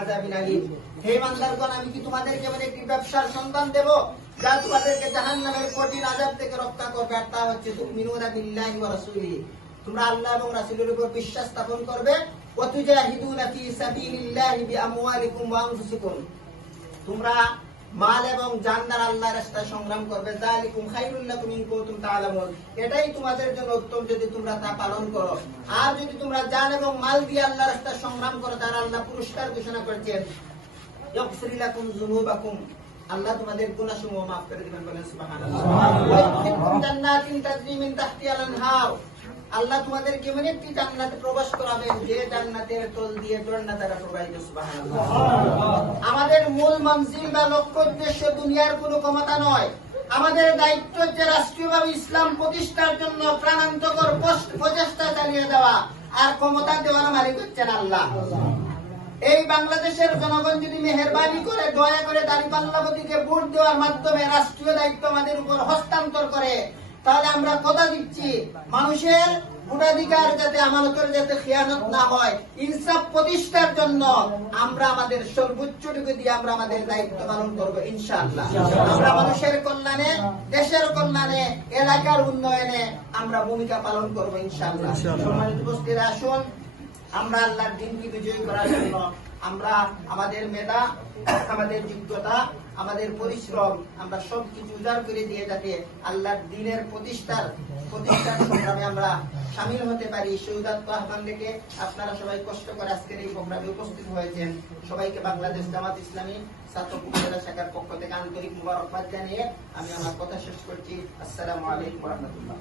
আযাবিন আলীম। হে বান্দারগণ, আমি কি তোমাদেরকে এমন একটি ব্যবসার সন্ধান দেব যা তোমাদেরকে জাহান্নামের কঠিন আযাব থেকে রক্ষা করবে, আর তা হচ্ছে তুমিনুনা বিল্লাহি ওয়া রাসূলিহি, তোমরা আল্লাহ এবং রাসূলের উপর বিশ্বাস স্থাপন করবে। ওয়া তুজাহিদুনা ফি সাবিলিল্লাহি বিআমওয়ালিকুম ওয়া আনফুসিকুম, তোমরা মাল এবং জান দ্বারা আল্লাহর রাস্তায় সংগ্রাম করবে। যালিকুম খায়রুল লাকুম ইন কুনতুম তা'লামুন, এটাই তোমাদের জন্য উত্তম যদি তোমরা তা পালন করো। আর যদি তোমরা জান এবং মাল দিয়ে আল্লাহর রাস্তায় সংগ্রাম করো, তার আল্লাহ পুরস্কার ঘোষণা করেছেন, ইয়াগফির লাকুম যুনুবাকুম, আল্লাহ তোমাদের গুনাহসমূহ maaf করে দিবেন। বলেন সুবহানাল্লাহ। ওয়া ইউদখিলকুম জান্নাতিন তাজরি মিন তাহতিহাল আনহার, আল্লাহ তোমাদেরকে এমন একটি জান্নাতে প্রবেশ করাবেন যে জান্নাতের তল দিয়ে ঝর্ণা দ্বারা প্রবাহিত। সুবহানাল্লাহ। আমাদের মূল মঞ্জিল বা লক্ষ্য উদ্দেশ্য দুনিয়ার কোনো ক্ষমতা নয়। আমাদের দায়িত্ব হচ্ছে রাষ্ট্রীয়ভাবে ইসলাম প্রতিষ্ঠার জন্য প্রাণান্তকর প্রচেষ্টা চালিয়ে দেওয়া, আর ক্ষমতা দেওয়ার মালিক হচ্ছেন আল্লাহ। এই বাংলাদেশের জনগণ যদি মেহেরবানি করে দয়া করে দাঁড়িপাল্লাবতীকে ভোট দেওয়ার মাধ্যমে রাষ্ট্রীয় দায়িত্ব আমাদের উপর হস্তান্তর করে, তাহলে আমরা কথা দিচ্ছি মানুষের ভোটাধিকার যাতে আমানতের যাতে খেয়ানত না হয়, ইনসাফ প্রতিষ্ঠার জন্য আমরা আমাদের সর্বোচ্চটুকু দিয়ে আমরা আমাদের দায়িত্ব পালন করবো ইনশাআল্লাহ। আমরা মানুষের কল্যাণে, দেশের কল্যাণে, এলাকার উন্নয়নে আমরা ভূমিকা পালন করবো ইনশাআল্লাহ। সম্মানিত উপস্থিতি, আসুন আমরা আল্লাহর দ্বীনকে বিজয়ী করার জন্য আমরা আমাদের মেধা, আমাদের যোগ্যতা, আমাদের পরিশ্রম আমরা সবকিছু উজাড় করে দিয়ে যাতে আল্লাহর দ্বীনের প্রতিষ্ঠার সংগ্রামে আমরা শামিল হতে পারি, সেই উদাত্ত আহ্বান রেখে আপনারা সবাই কষ্ট করে আজকের এই প্রোগ্রামে উপস্থিত হয়েছেন। সবাইকে বাংলাদেশ জামাত ইসলামী ছাত্র উপজেলা শাখার পক্ষ থেকে আন্তরিক মুবারকবাদ জানিয়ে আমি আমার কথা শেষ করছি। আসসালামু আলাইকুম ওয়া রাহমাতুল্লাহ।